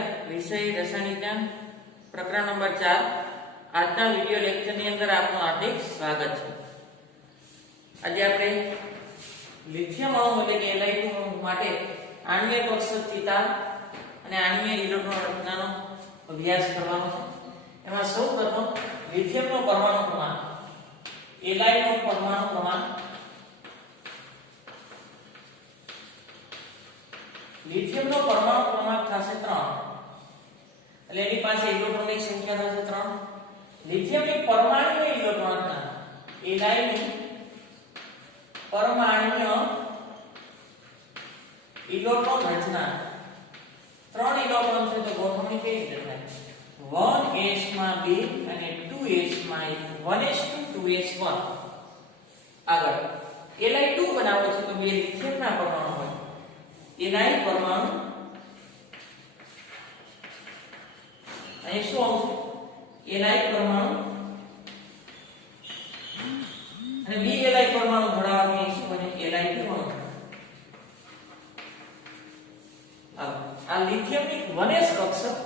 નમસ્કાર, વિષય રસાયણ વિજ્ઞાન પ્રકરણ નંબર 4 આજના વિડિયો લેક્ચરની અંદર આપનું હાર્દિક સ્વાગત છે। આજે આપણે લિથિયમ અણુ એટલે કે Li2 અણુ માટે આણ્વીય કક્ષક ચિતાર અને આણ્વીય ઇલેક્ટ્રોન રચનાનો અભ્યાસ કરવાનો છે। એમાં સૌપ્રથમ લિથિયમનો પરમાણુ ક્રમાંક Li નો પરમાણુ ક્રમાંક લિથિયમનો પરમાણુ ક્રમાંક થશે 3 એટલે એની પાસે ઇલેક્ટ્રોનની સંખ્યા થશે 3। લિથિયમની પરમાણુય ઇલેક્ટ્રોન રચના Li ની પરમાણુય ઇલેક્ટ્રોન રચના 3 ઇલેક્ટ્રોન છે તો ગોઠવણી કેવી રીતે થાય 1s માં 2 અને 2s માં 1s2 2s1 આગળ Li2 બનાવો છે તો બે લિથિયમના પરમાણુ હોય Li પરમાણુ અહીં શું આવશે Li પરમાણુ અને બે Li પરમાણુ જોડાવાથી શું બને Li2 અણુ। આ લિથિયમની 1s કક્ષક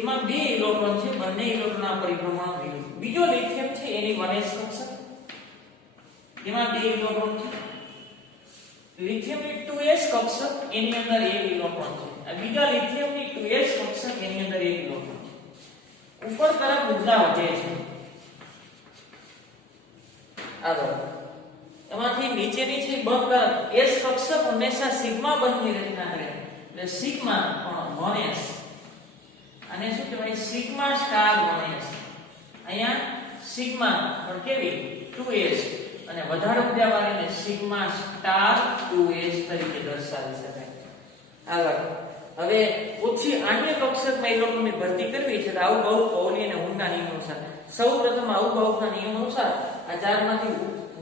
એમાં બે ઇલેક્ટ્રોન છે, બંને ઇલેક્ટ્રોનના પરિભ્રમણ વિરુદ્ધ। બીજો લિથિયમ છે એની 1s કક્ષક એમાં બે ઇલેક્ટ્રોન છે। લિથિયમની 2s કક્ષક એની અંદર એક ઇલેક્ટ્રોન છે। આ બીજા લિથિયમની 2s કક્ષક એની અંદર એક ઇલેક્ટ્રોન છે। ઉપર તરફ ઉર્જા વધે છે। આગળ એમાંથી નીચેની છે બંધ તરફ s કક્ષક હંમેશા સિગ્મા બંધની રચના કરે એટલે સિગ્મા પણ 1s અને શું કહેવાય સિગ્મા સ્ટાર 1s। અહીંયા સિગ્મા પણ કેવી 2s અને વધારે ઉર્જાવાળાને સિગ્મા સ્ટાર 2s તરીકે દર્શાવી શકાય। આગળ હવે ઓછી આણ્વીય કક્ષકમાં ઇલેક્ટ્રોનની ભરતી કરવી છે તો આવું બહુ પૌલી અને હુનના નિયમ અનુસાર સૌપ્રથમ આવું બહુના નિયમ અનુસાર આ ચારમાંથી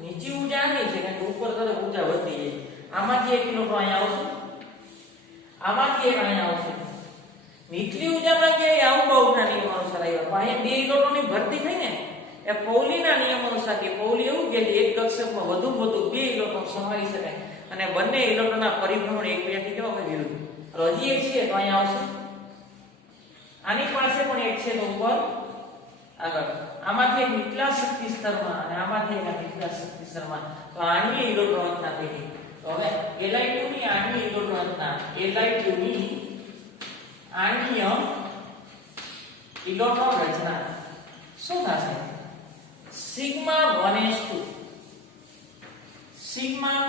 નીચી ઊર્જા આની છે કે ઉપર તરફ ઊર્જા વધતી જાય। આમાંથી એક ઇલેક્ટ્રોન અહીંયા આવશે, આમાંથી એક અહીંયા આવશે। નીચલી ઊર્જામાં કે આવું બહુના નિયમ અનુસાર આવ્યા પણ અહીંયા બે ઇલેક્ટ્રોનની ભરતી થઈ ને એ પૌલીના નિયમ અનુસાર કે પૌલી એવું કે એક કક્ષકમાં વધુમાં વધુ બે ઇલેક્ટ્રોન સમાવી શકાય અને બંને ઇલેક્ટ્રોનના પરિભ્રમણ એકબીજાથી કેવા હોય વિરુદ્ધ। હજી એક છે તો અહીંયા આવશે, આની પાસે પણ એક છે તો ઉપર આગળ આમાંથી એક નીચલા શક્તિ સ્તરમાં અને આમાંથી એક નીચલા શક્તિ સ્તરમાં તો આણ્વીય ઇલેક્ટ્રોન રચના થઈ ગઈ। તો હવે Li2 ની આણ્વીય ઇલેક્ટ્રોન રચના Li2 ની આણ્વીય ઇલેક્ટ્રોન રચના શું થશે સિગ્મા 1s2 સિગ્મા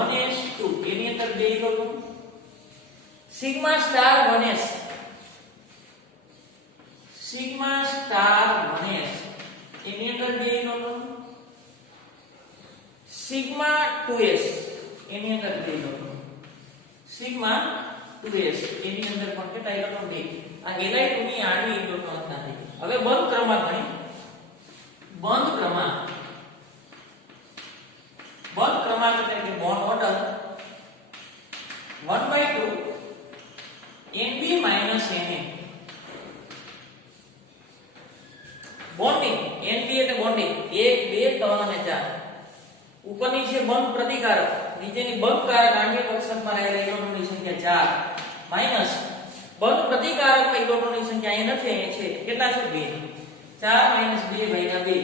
1s2 એની અંદર બે electron sigma star 1s sigma star 1s એની અંદર બે ઇલેક્ટ્રોન સિગ્મા 2s એની અંદર બે ઇલેક્ટ્રોન સિગ્મા 2s એની અંદર પણ કેટલા ઇલેક્ટ્રોન બે। આ Li2 ની આણ્વીય ઇલેક્ટ્રોન રચના થઈ। હવે બંધ ક્રમાંક ગણી બંધ ક્રમાંક એટલે કે bond order 1/2 Nb - Na bonding Nb એટલે બોન્ડિંગ 1 2 3 અને 4 ઉપરની છે બંધ પ્રતિકારક નીચેની બંધ કારક આણ્વીય કક્ષકમાં રહેલા ઇલેક્ટ્રોનની સંખ્યા 4 માઈનસ બંધ પ્રતિકારકમાં ઇલેક્ટ્રોનની સંખ્યા અહીં નથી અહીં છે કેટલા છે 2 4 - 2 ભાગ્યા 2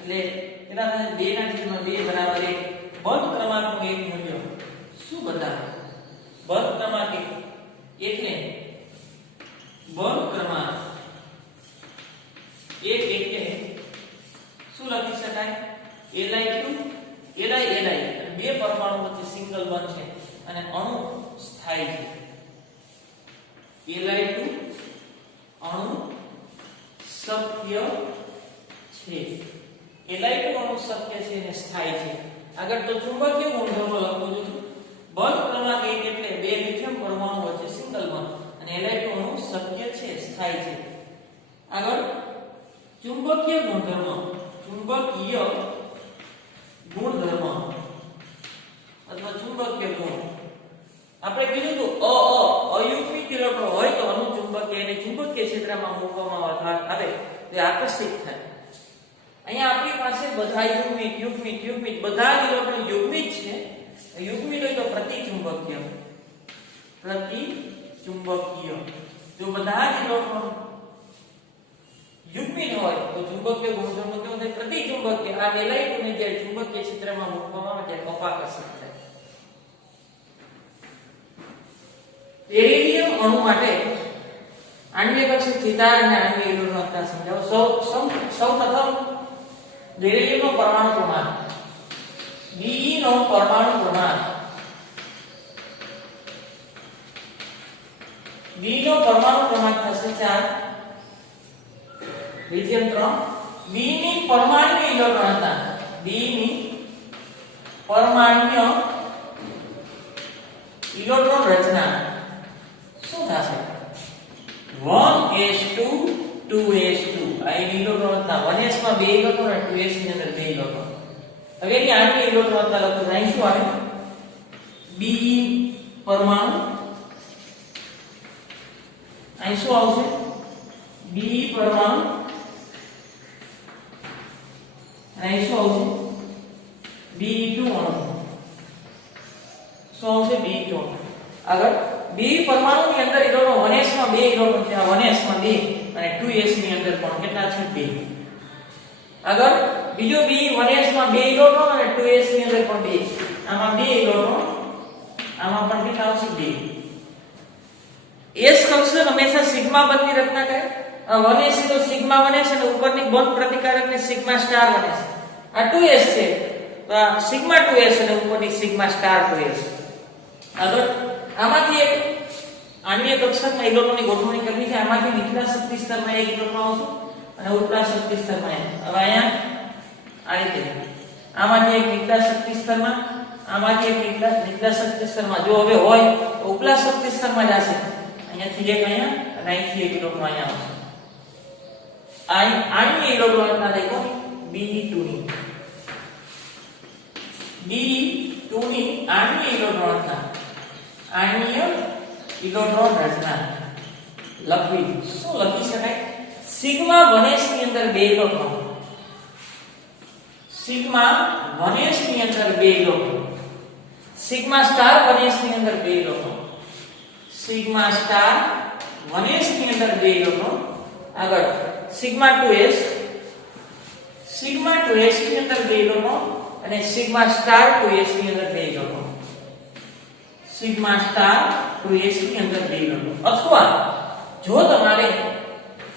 એટલે કેટલા થાય 2 ના છેદમાં 2 બરાબર 1। બંધ ક્રમાંકનું એક મૂલ્ય શું બતાવે બંધ ક્રમાંક એટલે બંધ ક્રમાંક એક એટલે શું લખી શકાય Li2 Li બે પરમાણુ વચ્ચે સિંગલ બોન્ડ છે અને અણુ સ્થાયી છે। Li2 અણુ શક્ય છે Li2 અણુ શક્ય છે અને સ્થાયી છે। આગળ તો ચુંબકીય ગુણધર્મો લખું છું બંધ ક્રમાંક એક એટલે બે લિથિયમ પરમાણુ વચ્ચે સિંગલ બોન્ડ અને Li2 અણુ શક્ય છે સ્થાયી છે। આગળ ચુંબકીય ગુણધર્મ અથવા ચુંબકીય ગુણ આપણે કીધું તો અયુગ્મિક ઇલેક્ટ્રોન હોય તો અણુ ચુંબકીય અને ચુંબકીય ક્ષેત્રમાં મૂકવામાં આવે તે આકર્ષિત થાય। અહીંયા આપણી પાસે બધા યુગ્મિક બધા જ ઇલેક્ટ્રોન યુગ્મિક છે। યુગ્મિક હોય તો પ્રતિચુંબકીય ચુંબકીય. જો બધા જ ઇલેક્ટ્રોન યુગ્મિત હોય તો ચુંબકીય ગુણધર્મ કેવો થાય? પ્રતિચુંબકીય. આ Li2 ને જે ચુંબકીય ક્ષેત્રમાં મૂકવામાં આવે ત્યારે અપાકર્ષક થાય. બેરિલિયમ અણુ માટે આણ્વિક કક્ષક ચિતાર અને આણ્વિક ઇલેક્ટ્રોનતા સમજાવો. સૌપ્રથમ બેરિલિયમનો પરમાણુ ક્રમાંક Be નો પરમાણુ ક્રમાંક B નો પરમાણુ ક્રમાંક થશે 4, લિથિયમ 3. B ની પરમાણ્વીય ઇલેક્ટ્રોનતા, B ની પરમાણ્વીય ઇલેક્ટ્રોન રચના શું થશે? 1s2 2s2. આ ઇલેક્ટ્રોનતા 1s માં 2 ઇલેક્ટ્રોન અને 2s ની અંદર 2 ઇલેક્ટ્રોન. હવે એની આણ્વિક ઇલેક્ટ્રોનતા લખો તો અહીં શું આવે? B પરમાણુ, અહીં શું આવશે? B પરમાણુ, અને અહીં શું આવશે? B2 અણુ. શું આવશે? B2. આગળ B પરમાણુની અંદર ઇલેક્ટ્રોન 1s માં 2 ઇલેક્ટ્રોન છે. આ 1s માં 2 અને 2s ની અંદર પણ કેટલા છે? 2. આગળ બીજો B 1s માં 2 ઇલેક્ટ્રોન અને 2s ની અંદર પણ 2. આમાં 2 ઇલેક્ટ્રોન, આમાં પણ કેટલા આવશે? 2. S કક્ષક હંમેશા સિગ્મા બંધની રચના કરે. 1s તો સિગ્મા 1s અને ઉપરની બંધ પ્રતિકારકને સિગ્મા સ્ટાર 1s. આ 2s છે તો આ સિગ્મા 2s અને ઉપરની સિગ્મા સ્ટાર 2s. આગળ આમાંથી એક આણ્વીય કક્ષકમાં ઇલેક્ટ્રોનની ગોઠવણી કરવી છે. આમાંથી નીચલા શક્તિ સ્તરમાં એક ઇલેક્ટ્રોન આવશે અને ઉપલા શક્તિ સ્તરમાં એક. હવે અહીંયા આ રીતે આમાંથી એક નીચલા શક્તિ સ્તરમાં, આમાંથી એક નીચલા શક્તિ સ્તરમાં. જો હવે હોય તો ઉપલા શક્તિ સ્તરમાં જશે. અહીંયાથી એક અહીંયા અને અહીંથી એક ઇલેક્ટ્રોન અહીંયા આવશે. આ આણ્વીય ઇલેક્ટ્રોનના દેખો B2 ની, B2 ની આણ્વીય ઇલેક્ટ્રોનના, આણ્વીય ઇલેક્ટ્રોન રચના લખવી. શું લખી શકાય? સિગ્મા 1s ની અંદર 2 ઇલેક્ટ્રોન, સિગ્મા 1s ની અંદર 2 ઇલેક્ટ્રોન, સિગ્મા સ્ટાર 1s ની અંદર 2 ઇલેક્ટ્રોન, સિગ્મા સ્ટાર 1s ની અંદર 2 ઇલેક્ટ્રોન. આગળ સિગ્મા 2s, સિગ્મા 2s ની અંદર 2 ઇલેક્ટ્રોન અને સિગ્મા સ્ટાર 2s ની અંદર 2 ઇલેક્ટ્રોન, સિગ્મા સ્ટાર 2s ની અંદર 2 ઇલેક્ટ્રોન. અથવા જો તમારે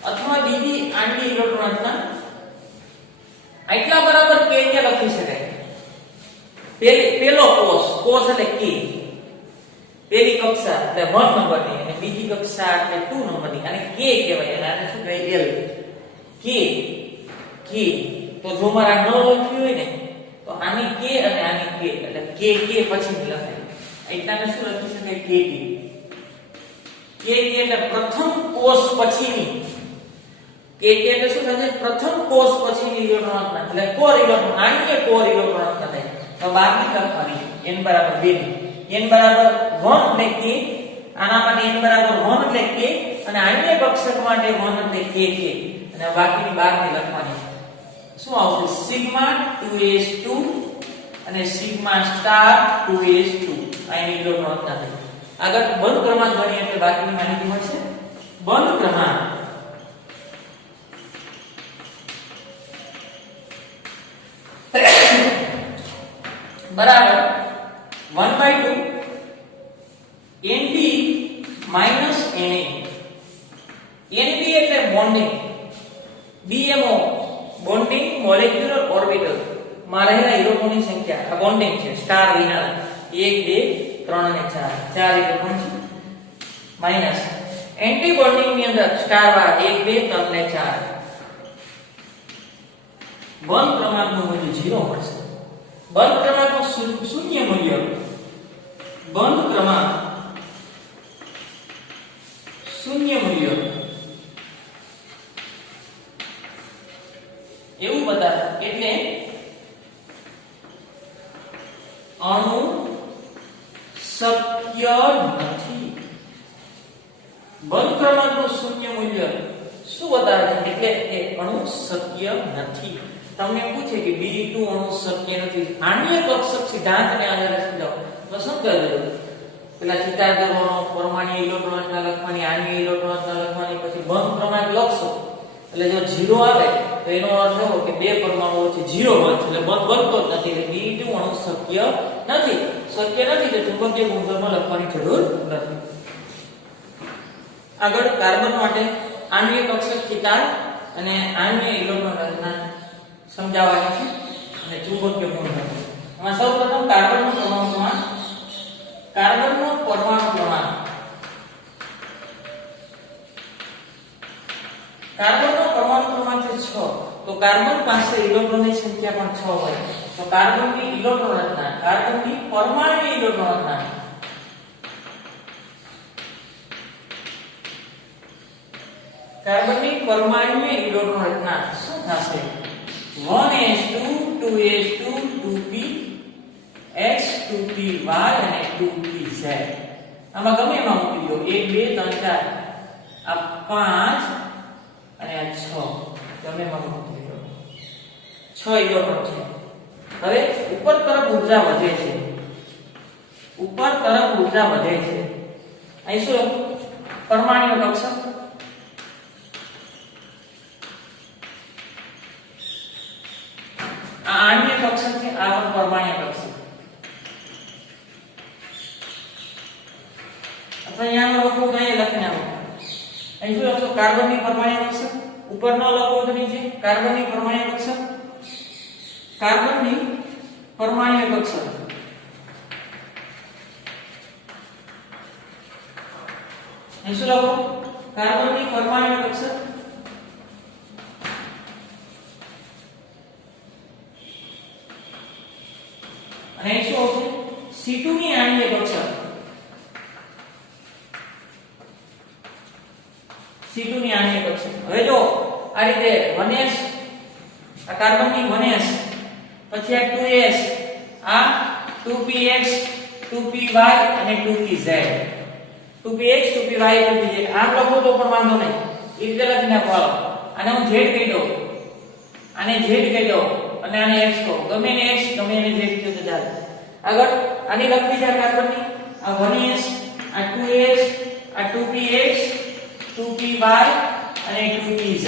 અથવા બીજી આણ્વિય ઇલેક્ટ્રોન રચના આટલા બરાબર k કે લખી શકાય. પેલો કોષ એટલે k, પેલી કક્ષા એટલે 1 નંબરની અને બીજી કક્ષા એટલે 2 નંબરની, અને k કહેવાય. આને શું કહેવાય? l. k તો જો મારા ન લખ્યું હોય ને તો આની k અને આની k એટલે k પછી લખાય. એટલાને શું લખી શકાય? k એટલે પ્રથમ કોષ પછીની, k એટલે શું થશે? પ્રથમ કોષ પછીની ઇલેક્ટ્રોન રચના એટલે કોર ઇલેક્ટ્રોન, આણ્વીય કોર ઇલેક્ટ્રોન રચના થાય. તો 12 ની લખવાની n બરાબર 2 n બરાબર 1 એટલે k, આના માટે n બરાબર 1 એટલે k અને આણ્વીય કક્ષક માટે 1 એટલે k અને બાકીની 12 ની લખવાની. શું આવશે? સિગ્મા 2s2 અને સિગ્મા સ્ટાર 2s2. આ ઇલેક્ટ્રોન રચના થાય. આગળ બંધ ક્રમાંક ગણીએ એટલે બાકીની માહિતી મળશે. બંધ ક્રમાંક બરાબર 1/2 Nb minus Na. Nb એટલે bonding, BMO bonding molecular orbital માં રહેલા ઇલેક્ટ્રોનની સંખ્યા. આ બોન્ડિંગ છે સ્ટાર વિના 1 2 3 અને 4 ઇલેક્ટ્રોન છે. માઈનસ એન્ટી બોન્ડિંગ ની અંદર સ્ટાર વાળા 1 2 3 અને 4. બંધ ક્રમાંકનું મૂલ્ય 0 મળશે. બંધ ક્રમાંકનું શૂન્ય મૂલ્ય, બંધ ક્રમાંક શૂન્ય મૂલ્ય એવું બતાવે એટલે અણુ શક્ય નથી. બંધ ક્રમાંકનું શૂન્ય મૂલ્ય શું બતાવે છે? એટલે એ અણુ શક્ય નથી. તમને પૂછે કે B2 અણુ શક્ય નથી, આણ્વીય કક્ષક સિદ્ધાંતને આધારે સમજાવો તો શું કરજો? પેલા ચિતાર દોરવાનો, પરમાણ્વીય ઇલેક્ટ્રોન રચના લખવાની, આણ્વીય ઇલેક્ટ્રોન રચના લખવાની, પછી બંધ ક્રમાંક લખશો એટલે જો 0 આવે તો એનો અર્થ એવો કે બે પરમાણુઓ છે 0 બનશે એટલે બંધ બનતો જ નથી એટલે B2 અણુ શક્ય નથી. શક્ય નથી તો ચુંબકીય ગુણધર્મ લખવાની જરૂર નથી. આગળ કાર્બન માટે આણ્વીય કક્ષક ચિતાર અને આણ્વીય ઇલેક્ટ્રોન રચના સમજાવવાની છે અને ચુંબકીય ગુણધર્મ. એમાં સૌપ્રથમ કાર્બનનું પરમાણુ પ્રમાણ. કાર્બનનું પરમાણુ પ્રમાણ. કાર્બનનું પરમાણુ પ્રમાણ છે 6. તો કાર્બન પાસે ઇલેક્ટ્રોનની સંખ્યા પણ 6 હોય. તો કાર્બનની ઇલેક્ટ્રોન રચના, કાર્બનની પરમાણ્વીય ઇલેક્ટ્રોન રચના, કાર્બનની પરમાણ્વીય ઇલેક્ટ્રોન રચના શું થશે? 1s2 2s2 2px 2py અને 2pz. આમાં ગમે એમાં મૂકી દો 1 2 3 4 આ 5 અને આ 6 ગમે એમાં મૂકી દો. 6 ઇલેક્ટ્રોન છે. હવે ઉપર તરફ ઊર્જા વધે છે. ઉપર તરફ ઊર્જા વધે છે. અહીં શું પરમાણ્વીય કક્ષક, આ આણ્વીય કક્ષક છે, આ પણ પરમાણ્વીય કક્ષક. અથવા અહીંયા લખો તો અહીં લખીને આવો. અહીં શું લખો? કાર્બનની પરમાણ્વીય કક્ષક. ઉપર ન લખો તો નીચે કાર્બનની પરમાણ્વીય કક્ષક, કાર્બનની પરમાણ્વીય કક્ષક. અહીં શું લખો? કાર્બનની પરમાણ્વીય કક્ષક. અને અહીં શું આવશે? C2 ની આણ્વીય કક્ષક. C2 ની આણ્વીય કક્ષક. હવે જો આ રીતે 1s આ કાર્બનની 1s, પછી આ 2s, આ 2px 2py અને 2pz. 2px 2py 2pz આમ લખો તો પણ વાંધો નહીં. એ રીતે લખી નાખો. આને હું z કહી દઉં, આને z કહી દઉં અને આને x કહો. ગમે એને x ગમે એને z કહો તો ચાલે. આગળ આની લખી છે કાર્બનની આ 1s, આ 2s, આ 2px 2py અને 2pz.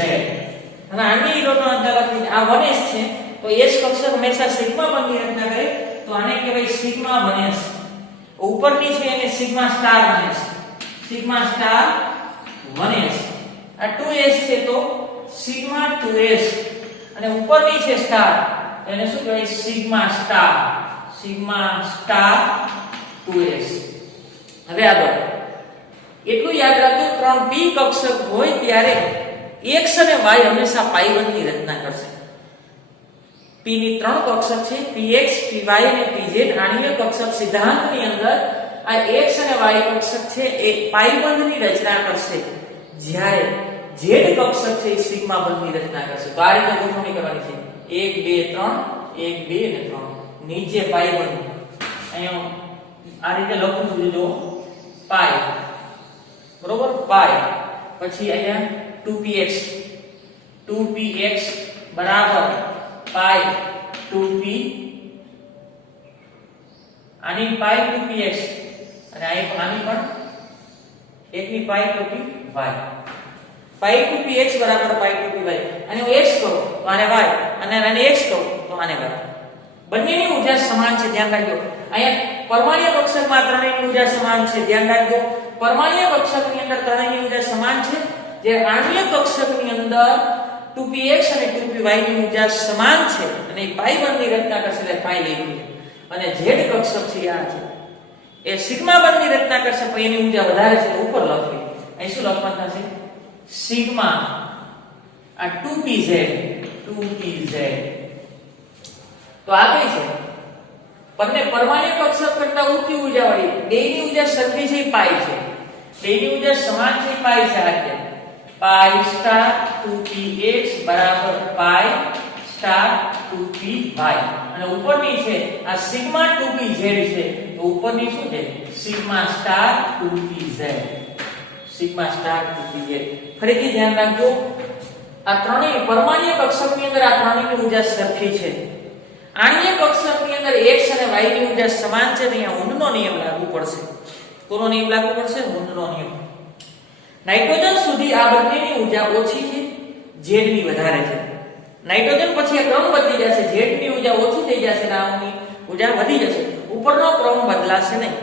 અને આની ઇલેક્ટ્રોન રચના લખી આ 1s છે તો s કક્ષક હંમેશા સિગ્મા બંધની રચના કરે તો આને કહેવાય સિગ્મા બને છે. ઉપરની છે એને સિગ્મા સ્ટાર બને છે. સિગ્મા સ્ટાર બને છે. આ 2s છે તો સિગ્મા 2s અને ઉપરની છે સ્ટાર એને શું કહેવાય? Sigma star. Sigma star 2s. હવે આગળ એટલું યાદ રાખજો 3p કક્ષક હોય ત્યારે x અને y હંમેશા પાઈ બંધની રચના કરશે. p ની 3 કક્ષક છે px py અને pz. આણ્વીય કક્ષક સિદ્ધાંતની અંદર આ x અને y કક્ષક છે એ પાઈ બંધની રચના કરશે જ્યારે z કક્ષક છે એ સિગ્મા બંધની રચના કરશે. તો આ રીતે ગોઠવણી કરવાની છે 1 2 3 1 2 અને 3. નીચે પાઈ બંધ અહીંયા આ રીતે લખું છું જો પાઈ બરોબર પાઈ. પછી અહીંયા 2px બરાબર પાઈ 2p આની પાઈ 2px અને આની પણ એકની પાઈ 2p y. પાઈ 2px બરાબર પાઈ 2py. અને હું x કહું તો આને y અને આને x કહું તો આને y. બંનેની ઊર્જા સમાન છે ધ્યાન રાખજો. અહીંયા પરમાણ્વીય કક્ષકમાં ત્રણેયની ઊર્જા સમાન છે ધ્યાન રાખજો. પરમાણ્વીય કક્ષકની અંદર ત્રણેયની ઊર્જા સમાન છે. જે આણ્વીય કક્ષકની અંદર 2px અને 2py ની ઊર્જા સમાન છે અને એ પાઈ બંધની રચના કરશે એટલે પાઈ લેવું છે. અને z કક્ષક છે આ છે એ સિગ્મા બંધની રચના કરશે પણ એની ઊર્જા વધારે છે ઉપર લખવી. અહીં શું લખવાનું થશે? સિગ્મા આ 2pz 2pz. તો આ કઈ છે? બંને પરમાણ્વીય કક્ષક કરતા ઊંચી ઊર્જા વાળી. બેની ઊર્જા સરખી છે પાઈ છે. બેની ઊર્જા સમાન છે પાઈ છે. આ છે પાઈ સ્ટાર 2px બરાબર પાઈ સ્ટાર 2py અને ઉપરની છે આ સિગ્મા 2pz છે તો ઉપરની શું છે? Sigma star 2pz. Sigma star 2pz. ફરીથી ધ્યાન રાખજો આ ત્રણેય પરમાણ્વીય કક્ષકની અંદર આ ત્રણેયની ઊર્જા સરખી છે. આણ્વીય કક્ષકની અંદર x અને y ની ઊર્જા સમાન છે તો અહીંયા ઊંડનો નિયમ લાગુ પડશે. કોનો નિયમ લાગુ પડશે? વુન્ડનો નિયમ. નાઇટ્રોજન સુધી આ બંનેની ઊર્જા ઓછી છે, Z ની વધારે છે. નાઇટ્રોજન પછી આ ક્રમ બદલી જશે, Z ની ઊર્જા ઓછી થઈ જશે અને આની ઊર્જા વધી જશે. ઉપરનો ક્રમ બદલાશે નહીં.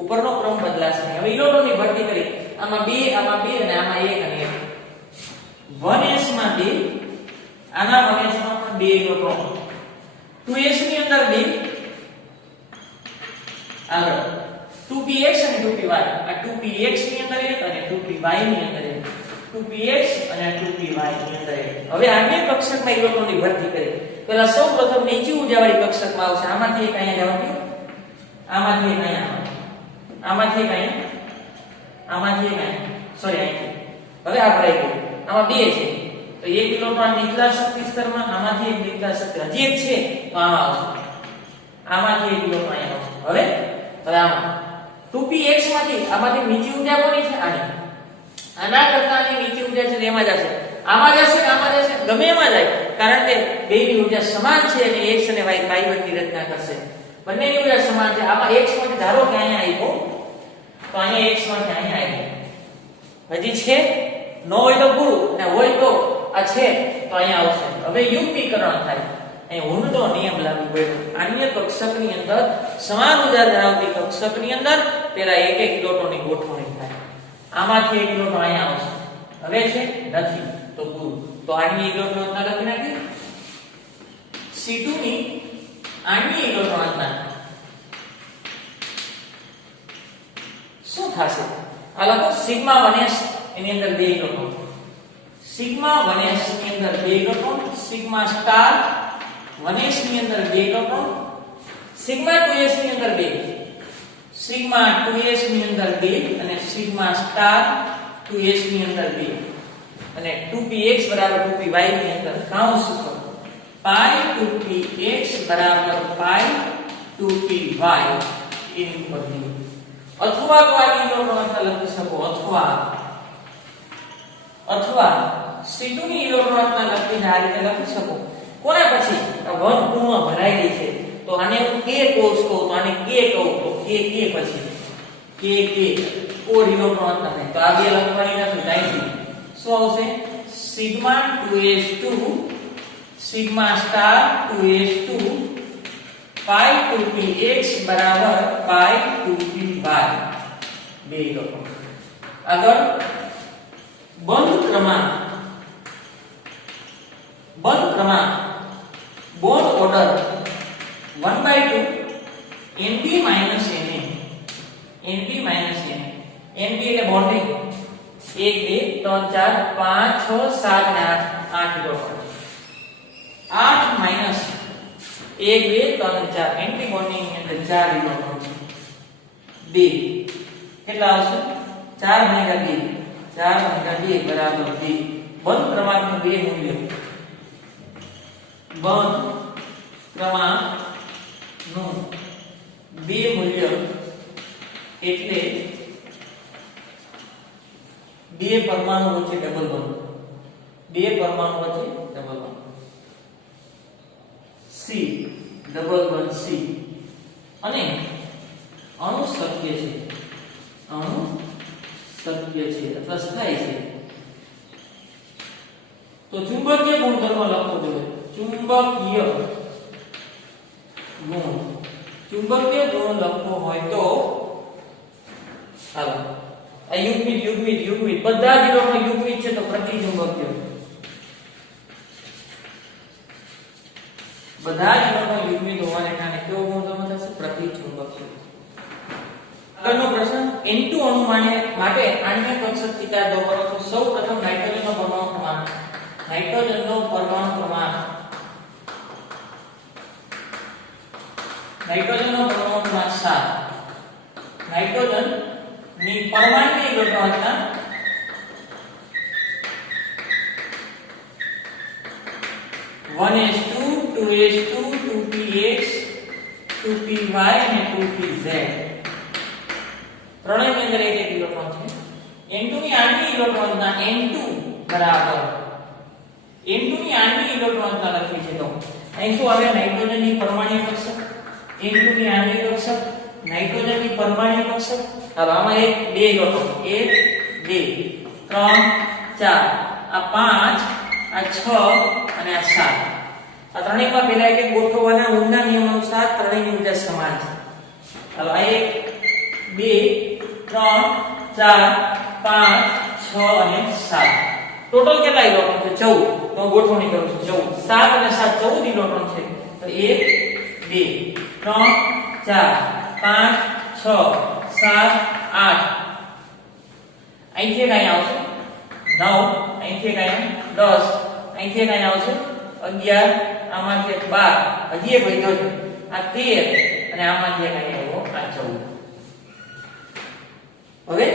ઉપરનો ક્રમ બદલાશે નહીં. હવે ઇલેક્ટ્રોનની ભરતી કરી. આમાં 2 અને આમાં 1 અને 1. 1s માં 2, આના 1s માં પણ 2 ઇલેક્ટ્રોન. 2s ની અંદર 2, આગળ 2px અને 2py. આ 2px ની અંદર 1 અને 2py ની અંદર 1. 2px અને 2py ની અંદર 1. હવે આને કક્ષકમાં ઇલેક્ટ્રોનની ભરતી કરી. પહેલા સૌપ્રથમ નીચી ઊર્જાવાળી કક્ષકમાં આવશે. આમાંથી એક અહીંયા જવાનું, આમાંથી એક અહીંયા, આમાંથી એક અહીંયા, આમાંથી એક અહીંયા, સોરી અહીંથી. હવે આ ભરાઈ ગયું. આમાં 2 છે તો એક ઇલેક્ટ્રોન નીચલા શક્તિ સ્તરમાં, આમાંથી એક નીચલા શક્તિ, હજી એક છે તો આમાં આવશે. આમાંથી એક ઇલેક્ટ્રોન અહીંયા આવશે. હવે આમાં 2px માંથી આમાંથી નીચી ઊર્જા કોની છે? આની. આના કરતાની નીચી ઊર્જા છે એમાં જશે. આમાં જશે કે આમાં જશે, ગમે એમાં જાય, કારણ કે બેની ઊર્જા સમાન છે અને x અને y પાઇવટની રચના કરશે. બંનેની ઊર્જા સમાન છે. આમાં x માંથી ધારો કે અહીંયા આવ્યો તો અહીંયા x માંથી અહીંયા આવ્યો. હજી છે ન હોય તો પૂરું, ને હોય તો આ છે તો અહીંયા આવશે. હવે યુગ્મીકરણ થાય. અહીં વુન્ડનો નિયમ લાગુ પડ્યો. આન્ય કક્ષકની અંદર સમાન ઊર્જા ધરાવતી કક્ષકની અંદર પેલા એક એક ઇલેક્ટ્રોનની ગોઠવણી થાય. આમાંથી એક ઇલેક્ટ્રોન અહીંયા આવશે. હવે છે નથી તો પૂરું. તો આની ઇલેક્ટ્રોન રચના લખી નાખી. C2 ની આની ઇલેક્ટ્રોન રચના શું થશે? આ લખો સિગ્મા 1s એની અંદર 2 ઇલેક્ટ્રોન. સિગ્મા 1s ની અંદર 2 ઇલેક્ટ્રોન, સિગ્મા સ્ટાર 1s ની અંદર 2 ઇલેક્ટ્રોન, સિગ્મા 2s ની અંદર 2, સિગ્મા 2s ની અંદર 2 અને સિગ્મા સ્ટાર 2s ની અંદર 2 અને 2px 2py ની અંદર કાઉન્સ કરો. પાઈ 2px પાઈ 2py એની ઉપર ની. અથવા તો આ ઇલેક્ટ્રોન લખી શકો, અથવા C2 ની ઇલેક્ટ્રોન લખીને આ રીતે લખી શકો. કોના પછી આ 1 2 માં ભરાઈ ગઈ છે તો આને હું k કોર્સ કહું, તો આને k કહું તો k પછી k કોર ઇલેક્ટ્રોન થાય. તો આ બે લખવાની નથી. ડાયથી શું આવશે? Sigma 2s2 sigma star 2s2 પાઈ 2px પાઈ 2py. બે ઇલેક્ટ્રોન. આગળ બંધ ક્રમાંક bond order 1/2 Nb - Na. Nb - Na. Nb એટલે બોન્ડિંગ 1 2 3 4 5 6 7 અને 8 ઇલેક્ટ્રોન. 8 માઈનસ 1 2 3 4 એન્ટી બોન્ડિંગ ની અંદર 4 ઇલેક્ટ્રોન છે. 2 કેટલા આવશે? 4 ભાગ્યા 2 બરાબર 2. બંધ ક્રમાંકનું 2 મૂલ્ય, બંધ ક્રમાંકનું 2 મૂલ્ય એટલે 2 પરમાણુ વચ્ચે ડબલ બોન્ડ. 2 પરમાણુ વચ્ચે double bond. C double bond C અને અણુ શક્ય છે. અણુ શક્ય છે અથવા સ્થાયી છે. તો ચુંબકીય ગુણધર્મ લખો જોઈએ. ચુંબકીય ગુણ લખવો હોય તો હાલો આ યુગ્મિત બધા જ ઇલેક્ટ્રોન યુગ્મિત છે તો પ્રતિચુંબકીય. બધા જ ઇલેક્ટ્રોન યુગ્મિત હોવાને કારણે કેવો ગુણધર્મ થશે? પ્રતિચુંબકીય. આગળનો પ્રશ્ન N2 અણુ માટે આણ્ય કક્ષક ચિત્ર દોરો. તો સૌપ્રથમ નાઇટ્રોજનનો પરમાણુ ક્રમાંક 7. નાઇટ્રોજન ની પરમાણુની ઇલેક્ટ્રોન રચના 1s2 2s2 2px 2py અને 2pz. ત્રણેયની અંદર એક ઇલેક્ટ્રોન છે. N2 ની આણ્વિક ઇલેક્ટ્રોન રચના N2 બરાબર N2 ની આણ્વિક ઇલેક્ટ્રોન રચના લખી છે. તો અહીં શું આવે? નાઇટ્રોજનની પરમાણુ કક્ષક, N2 ની આણ્વિક કક્ષક નાઇટ્રોજનની પરમાણ્વીય કક્ષક. હવે આમાં 1 2 ઇલેક્ટ્રોન 1 2 3 4 આ 5 આ 6 અને આ 7 આ ત્રણેયમાં પહેલા એક ગોઠવવાના ઓહમના નિયમ અનુસાર ત્રણેયની ઉર્જા સમાન છે. હવે આ 1 2 3 4 5 6 અને 7 ટોટલ કેટલા ઇલેક્ટ્રોન છે 14. તો ગોઠવણી કરું છું 14 7 અને 7 14 ઇલેક્ટ્રોન છે. તો 1 2 3 4 5 6 7 8 અહીંથી કઈ આવશે 9 અહીંથી કઈ 10 અહીંથી કઈ આવશે 11 આમાંથી 12 હજી એક વધ્યો છે આ 13 અને આમાંથી કઈ આવ્યો આ 14. હવે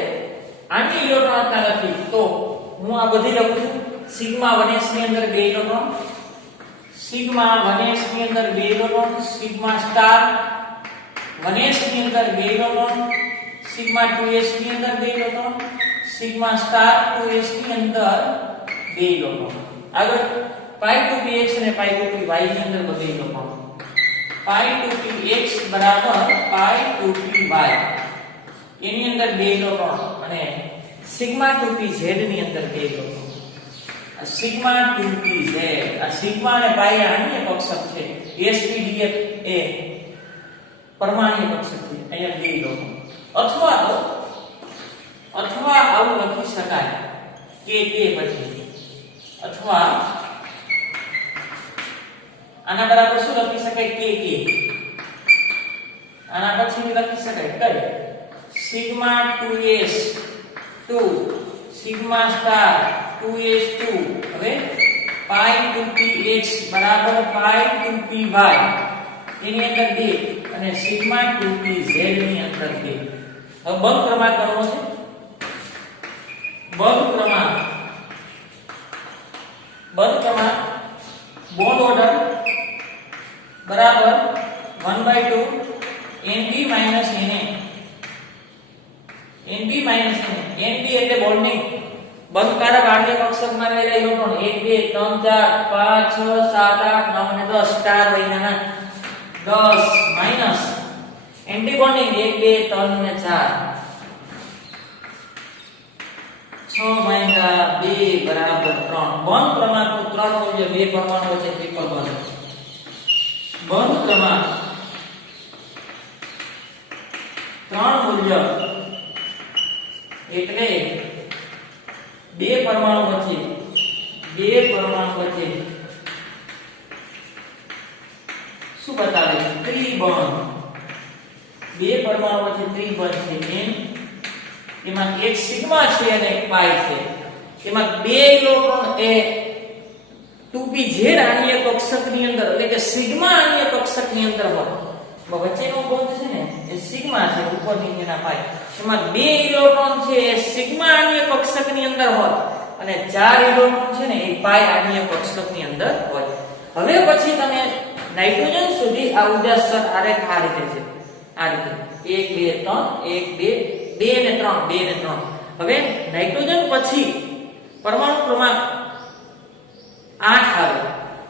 આની ઇલેક્ટ્રોન આપતા નથી તો હું આ બધી લખું છું. સિગ્મા 1s ની અંદર 2 ઇલેક્ટ્રોન, સિગ્મા 1s ની અંદર 2 ઇલેક્ટ્રોન, સિગ્મા સ્ટાર 1s ની અંદર 2 ઇલેક્ટ્રોન, સિગ્મા 2s ની અંદર 2 ઇલેક્ટ્રોન, સિગ્મા સ્ટાર 2s ની અંદર 2 ઇલેક્ટ્રોન. આગળ પાઈ 2px અને પાઈ 2py ની અંદર 2 ઇલેક્ટ્રોન. પાઈ 2px બરાબર પાઈ 2py એની અંદર 2 ઇલેક્ટ્રોન અને સિગ્મા 2pz ની અંદર 2 ઇલેક્ટ્રોન. આ સિગ્મા 2pz આ સિગ્મા અને પાઈ આન્ય કક્ષક છે. spdf એ પરમાણ્વીય કક્ષક છે. અહીંયા 2 ઇલેક્ટ્રોન. અથવા આવું લખી શકાય કે પછી અથવા આના બરાબર શું લખી શકાય કે આના પછી લખી શકાય કઈ sigma 2s 2 sigma star 2s2 હવે પાઈ 2px બરાબર પાઈ 2py એની અંદર 2 અને સિગ્મા 2pz ની અંદર 2. હવે બંધ ક્રમાંક કરવો છે. બંધ ક્રમાંક બોન્ડ ઓર્ડર બરાબર 1/2 Nd - Na Nd - Na Nd એટલે બોન્ડિંગ બંધકારક આણ્ય કક્ષકમાં રહેલા ઇલેક્ટ્રોન 1 2 3 4 5 6 7 8 9 અને 10 સ્ટાર વૈનાના 10 માઈનસ એન્ટી બોન્ડિંગ 1 2 3 અને 4 6 માઈનસ 2 બરાબર 3. બંધ ક્રમાંકનું 3 મૂલ્ય બે પરમાણુ વચ્ચે ટ્રિપલ બોન્ડ. બંધ ક્રમાંક 3 મૂલ્ય એટલે બે પરમાણુ વચ્ચે શું બતાવે છે ત્રિબંધ. બે પરમાણુ વચ્ચે ત્રિબંધ છે એમાં એક સિગ્મા છે અને એક પાઈ છે. એમાં બે ઇલેક્ટ્રોન એ 2pz આણ્ય કક્ષકની અંદર એટલે કે સિગ્મા આણ્ય કક્ષકની અંદર હોય. વચ્ચેનો બોન્ડ છે ને એ સિગ્મા છે ઉપર નીચેના પાઈ. એમાં બે ઇલેક્ટ્રોન છે એ સિગ્મા આણ્ય કક્ષકની અંદર હોય અને 4 ઇલેક્ટ્રોન છે ને એ પાઈ આણ્ય કક્ષકની અંદર હોય. હવે પછી તમે નાઇટ્રોજન સુધી આ ઉર્જા સ્તર આરેખ આ રીતે છે. આ રીતે 1 2 3 1 2 2 અને 3 હવે નાઇટ્રોજન પછી પરમાણુ ક્રમાંક 8 આવે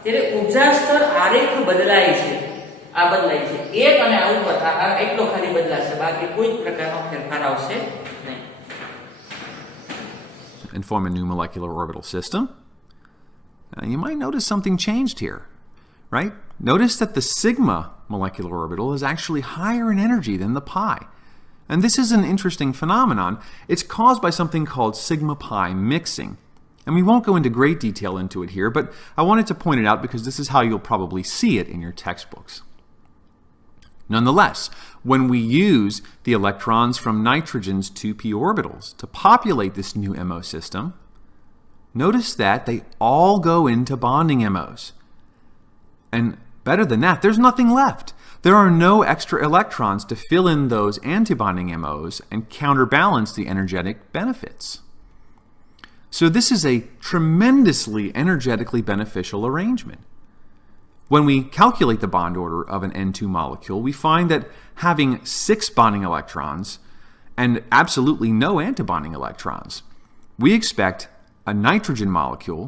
ત્યારે ઉર્જા સ્તર આરેખ બદલાય છે. આ બદલાય છે એક અને આ ઉપર આ એટલો ખાલી બદલાશે બાકી કોઈ પ્રકારનો ફેરફાર આવશે નહીં. And form a new molecular orbital system. You might notice something changed here, right? Notice that the sigma molecular orbital is actually higher in energy than the pi. And this is an interesting phenomenon. It's caused by something called sigma pi mixing. And we won't go into great detail into it here, but I wanted to point it out because this is how you'll probably see it in your textbooks. Nonetheless, when we use the electrons from nitrogen's 2p orbitals to populate this new MO system, notice that they all go into bonding MOs. And better than that, there's nothing left. There are no extra electrons to fill in those antibonding MOs and counterbalance the energetic benefits. So this is a tremendously energetically beneficial arrangement. When we calculate the bond order of an N2 molecule, we find that having 6 bonding electrons and absolutely no antibonding electrons, we expect a nitrogen molecule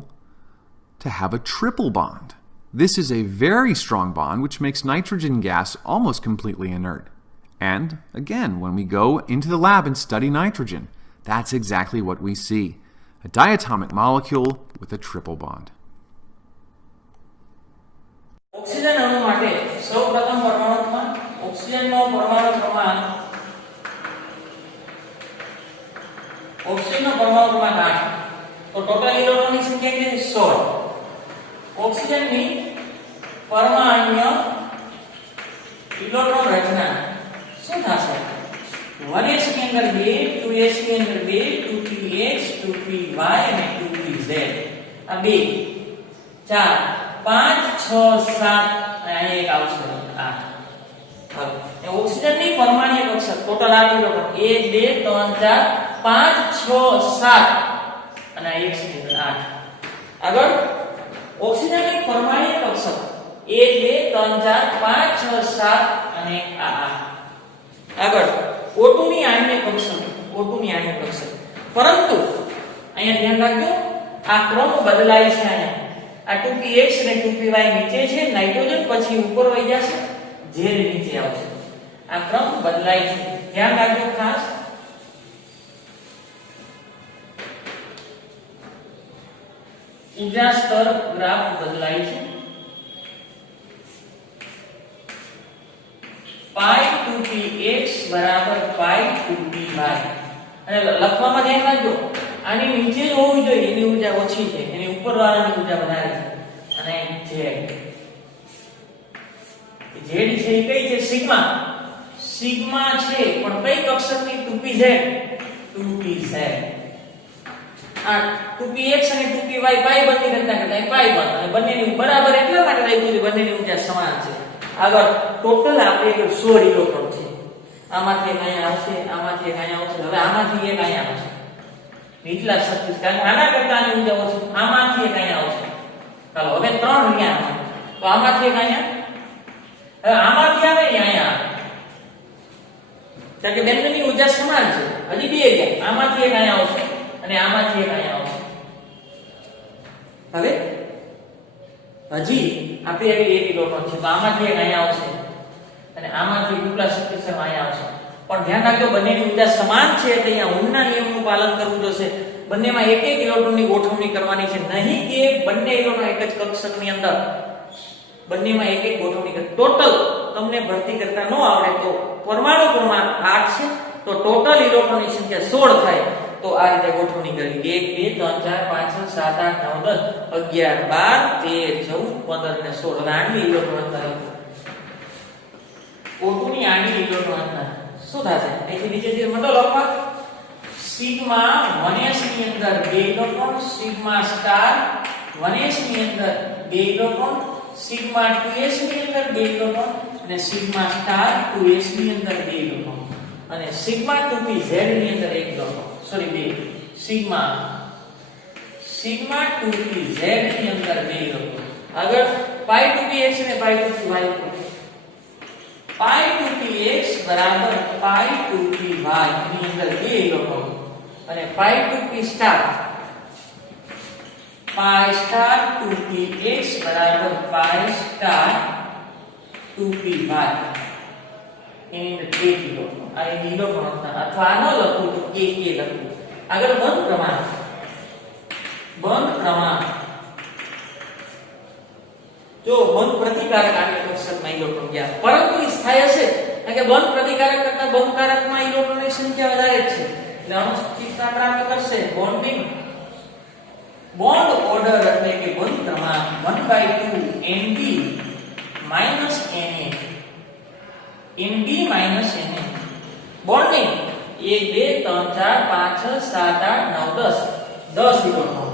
to have a triple bond. This is a very strong bond which makes nitrogen gas almost completely inert. And again, when we go into the lab and study nitrogen, that's exactly what we see. A diatomic molecule with a triple bond. Oxygen અણુ માટે સૌપ્રથમ પરમાણુમાં ઓક્સિજનનો પરમાણુ ક્રમાંક 8 તો total ઇલેક્ટ્રોનની સંખ્યા કેટલી 16 ઓક્સિજનની પરમાણ્વીય ઇલેક્ટ્રોન રચના શું થશે 1s ની અંદર 2 2s ની અંદર 2 2px 2py અને 2pz આ 2 4 5 6 7 અને એક આવશે 8 હવે એ ઓક્સિજનની પરમાણ્વીય કક્ષક ટોટલ 8 ઇલેક્ટ્રોન 1 2 3 4 5 6 7 અને એક ની અંદર 8 આગળ ઓક્સિજનની પરમાણ્વીય કક્ષક 1 2 3 4 5 6 7 અને આ 8 આગળ O2 ની આણ્વિક કક્ષક પરંતુ અહીંયા ધ્યાન રાખજો આ ક્રમ બદલાય છે અહીંયા આ 2px અને 2py નીચે છે નાઇટ્રોજન પછી ઉપર વહી જશે ઝેર નીચે આવશે આ ક્રમ બદલાય છે ધ્યાન રાખજો ખાસ ઊર્જા સ્તર ગ્રાફ બદલાય છે pi 2px બરાબર pi 2py અને લખવામાં ધ્યાન રાખજો આની નીચે જ હોવી જોઈએ એની ઊર્જા ઓછી છે એની ઉપર વાળાની ઊર્જા વધારે છે અને z z છે એ કઈ છે સિગ્મા છે પણ કઈ કક્ષકની 2pz આ 2px અને 2py પાઈ બંને રચના કરતા પાઈ બંધ અને બંનેની બરાબર એટલા માટે લખ્યું છે બંનેની ઊર્જા સમાન છે આગળ ટોટલ આપણે 16 ઇલેક્ટ્રોન છે આમાંથી એક અહીંયા આવશે આમાંથી એક અહીંયા આવશે હવે આમાંથી એક અહીંયા આવશે નીચલા 36 કારણ આના કરતા આની ઊર્જા ઓછી આમાંથી એક અહીંયા આવશે ચાલો હવે 3 અહીંયા તો આમાંથી એક અહીંયા હવે આમાંથી આવે ને અહીંયા કારણ કે બંનેની ઊર્જા સમાન છે હજી બે ગયા આમાંથી એક અહીંયા આવશે અને આમાંથી એક અહીંયા આવશે હવે હજી આપણે એક ઇલેક્ટ્રોન છે તો આમાંથી એક અહીંયા આવશે અને આમાંથી ઉપલા સબસ્ટેશન અહીંયા આવશે પણ ધ્યાન રાખજો બંનેની ઊર્જા સમાન છે એટલે અહીંયા ઓહમના નિયમનું પાલન કરવું જોશે બંનેમાં એક એક ઇલેક્ટ્રોનની ગોઠવણી કરવાની છે નહીં કે બંને ઇલેક્ટ્રોન એક જ કક્ષકની અંદર બંનેમાં એક એક ગોઠવણી કર ટોટલ તમને ભરતી કરતા ન આવડે તો પરમાણુ ક્રમાંક 8 છે તો ટોટલ ઇલેક્ટ્રોનની સંખ્યા 16 થાય તો આ રીતે ગોઠવણી કરી 1 2 3 4 5 6 7 8 9 10 11 12 13 14 15 અને 16 હવે આની ઇલેક્ટ્રોન અંતર O2 ની આની ઇલેક્ટ્રોન અંતર શું થશે અહીંથી નીચે જે મંડળ લખવા સિગ્મા 1s ની અંદર 2 ઇલેક્ટ્રોન સિગ્મા સ્ટાર 1s ની અંદર 2 ઇલેક્ટ્રોન સિગ્મા 2s ની અંદર 2 ઇલેક્ટ્રોન અને સિગ્મા સ્ટાર 2s ની અંદર 2 ઇલેક્ટ્રોન અને સિગ્મા 2pz ની અંદર 1 ઇલેક્ટ્રોન સોરી 2 સિગ્મા 2pz ની અંદર 2 ઇલેક્ટ્રોન આગળ pi 2px અને pi 2py pi 2px બરાબર pi 2py ની અંદર 2 ઇલેક્ટ્રોન અને pi 2p star pi star 2px બરાબર pi સ્ટાર 2py એની અંદર 1 ઇલેક્ટ્રોન આ ઇલેક્ટ્રોન અથવા આનો લખું તો k લખું આગળ બંધ ક્રમાંક જો બંધ પ્રતિકારક આની કક્ષકમાં ઇલેક્ટ્રોન ગયા પરંતુ એ સ્થાયી હશે કારણ કે બંધ પ્રતિકારક કરતા બંધ કારકમાં ઇલેક્ટ્રોનની સંખ્યા વધારે છે એટલે અનુસ્થિતતા પ્રાપ્ત કરશે બોન્ડ ઓર્ડર એટલે કે બંધ ક્રમાંક 1/2 Nd - Na Nd - Na bonding 1 2 3 4 5 6 7 8 9 10 electron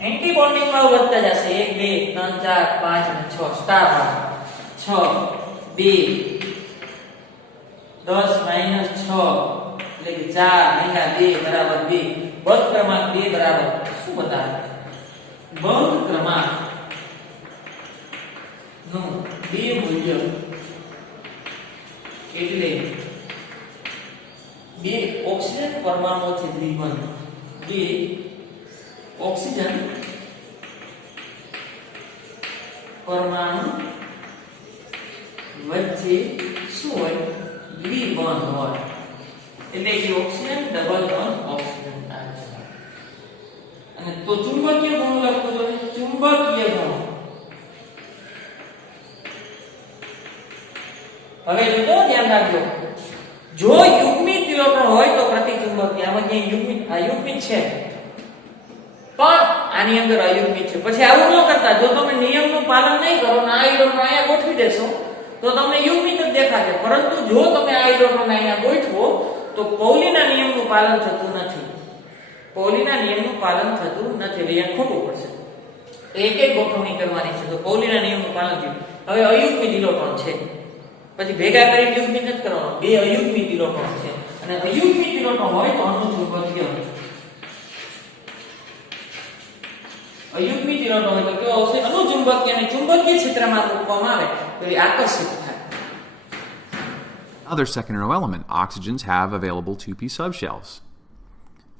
anti bonding માં વધતા જશે 1 2 3 4 5 અને 6 સ્ટાર 6 2 10 - 6 એટલે કે 4 - 2 બરાબર 2 બંધ ક્રમાંક 2 બરાબર શું બતાવે બંધ ક્રમાંક નું 2 મૂલ્ય એટલે 2 ઓક્સિજન પરમાણુઓથી દ્વિબંધ 2 ઓક્સિજન પરમાણુ વચ્ચે શું હોય દ્વિબંધ હોય એટલે કે ઓક્સિજન ડબલ બોન્ડ ઓક્સિજન અને તો ચુંબકીય ગુણ લખવું જોઈએ ચુંબકીય ગુણ હવે જો ધ્યાન રાખજો જો યુગ્મિત ઇલેક્ટ્રોન હોય તો પ્રતિચુંબકીય આમાં જે યુગ્મિત અયુગ્મિત છે પણ આની અંદર અયુગ્મિત છે પછી આવું ન કરતા જો તમે નિયમનું પાલન નહીં કરો ને આ ઇલેક્ટ્રોન અહીંયા ગોઠવી દેશો તો તમને યુગ્મિત જ દેખાશે પરંતુ જો તમે આ ઇલેક્ટ્રોન અહીંયા ગોઠવો તો પૌલીના નિયમનું પાલન થતું નથી પૌલીના નિયમનું પાલન થતું નથી એટલે અહીંયા ખોટું પડશે એક એક ગોઠવણી કરવાની છે તો પૌલીના નિયમનું પાલન થયું હવે અયુગ્મિત ઇલેક્ટ્રોન છે પછી ભેગા કરીને યુગ્મિત જ કરવાનો બે અયુગ્મિત ઇલેક્ટ્રોન છે અને અયુગ્મિત ઇલેક્ટ્રોન હોય તો અનુચુંબકીય અયુગ્મિત ઇલેક્ટ્રોન હોય તો કેવો આવશે અનુચુંબકીય અને ચુંબકીય ક્ષેત્રમાં મૂકવામાં આવે તો એ આકર્ષિત થાય. Other secondary element, oxygens have available 2p subshells.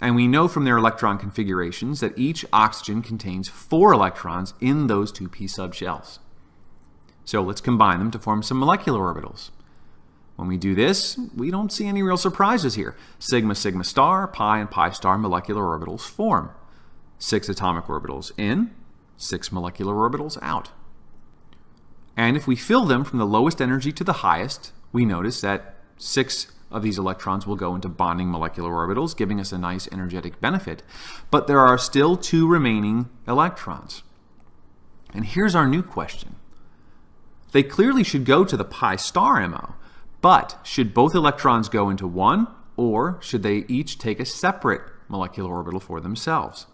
And we know from their electron configurations that each oxygen contains 4 electrons in those 2p subshells. So let's combine them to form some molecular orbitals. When we do this, we don't see any real surprises here. Sigma, sigma star, pi, and pi star molecular orbitals form. 6 atomic orbitals in, 6 molecular orbitals out. And if we fill them from the lowest energy to the highest, we notice that 6 of these electrons will go into bonding molecular orbitals, giving us a nice energetic benefit. But there are still 2 remaining electrons. And here's our new question. They clearly should go to the pi star MO, but should both electrons go into one, or should they each take a separate molecular orbital for themselves?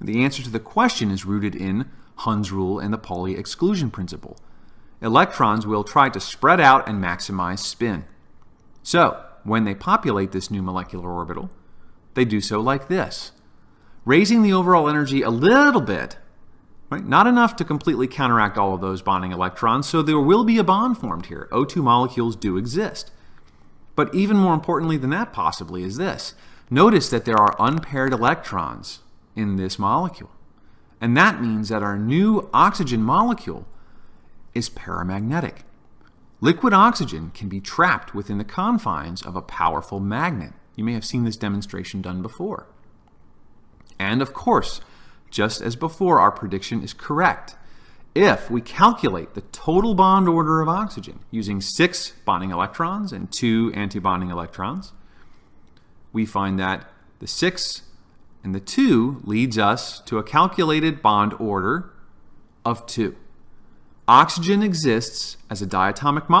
The answer to the question is rooted in Hund's rule and the Pauli exclusion principle. Electrons will try to spread out and maximize spin. So, when they populate this new molecular orbital, they do so like this, raising the overall energy a little bit, right? Not enough to completely counteract all of those bonding electrons, so there will be a bond formed here. O2 molecules do exist. But even more importantly than that possibly is this. Notice that there are unpaired electrons in this molecule. And that means that our new oxygen molecule is paramagnetic. Liquid oxygen can be trapped within the confines of a powerful magnet. You may have seen this demonstration done before. And of course, just as before, our prediction is correct. If we calculate the total bond order of oxygen using 6 bonding electrons and 2 antibonding electrons, we find that the 6 and the 2 leads us to a calculated bond order of 2. Oxygen exists as a diatomic molecule